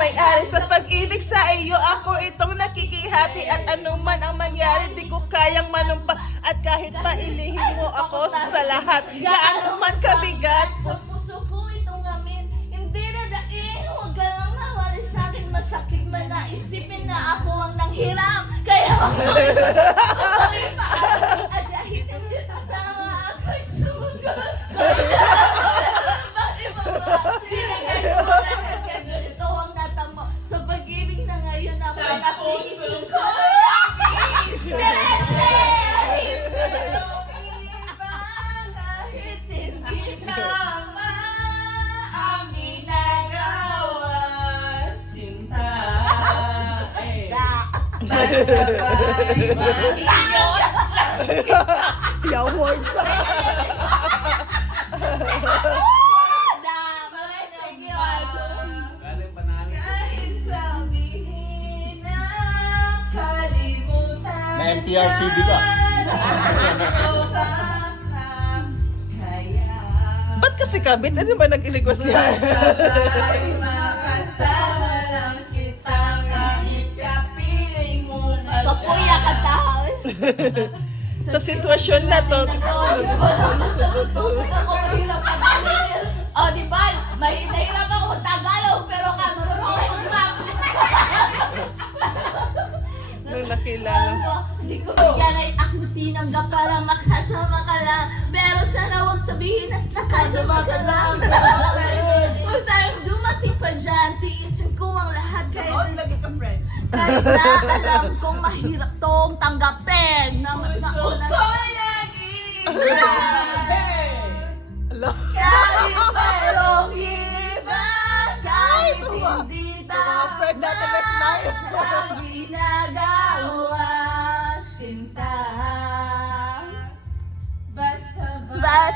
may-ari sa pag-ibig sa iyo. Ako itong nakikihati at anuman ang mangyari, di ko kayang manumpa. At kahit pa ilihin mo ako sa lahat, gaano man kabigat. Sa puso ko itong amin, hindi na daing, huwag ka lang nawali sa akin. Masakit man na isipin na ako ang nanghiram. Kaya ako'y at kahit hindi tatawa, ako'y sumunod. Ito ang natamo sa pag-ibig na ngayon na panapisin ko. Kahit hindi tama ang ginagawa, sinta. Yaw words. Kahit sabihin na kalimutan Na MTRCB ka. kaya Ba't kasi kabit? Ano ba nag-request niya? ay makasama lang kita kahit kapiling mo na siya. Kapuya ka tao. Sa sitwasyon na to, Oh, di ba? Nahirap ako sa Tagalog, pero kanurun ako yung rap. nung nakilala. Hindi ko bigyan ay ako tinanggap para makasama ka lang. Pero sana huwag sabihin na nakasama ka lang. Huwag tayong dumating pa dyan. Tiisin ko ang lahat kahit kahit na alam kong mahirap tong tanggapin na mas mauna. Ala. Kahit mayroong iba, kahit hindi Mga friend natin next night. ang ginagawa, sinta. Basta But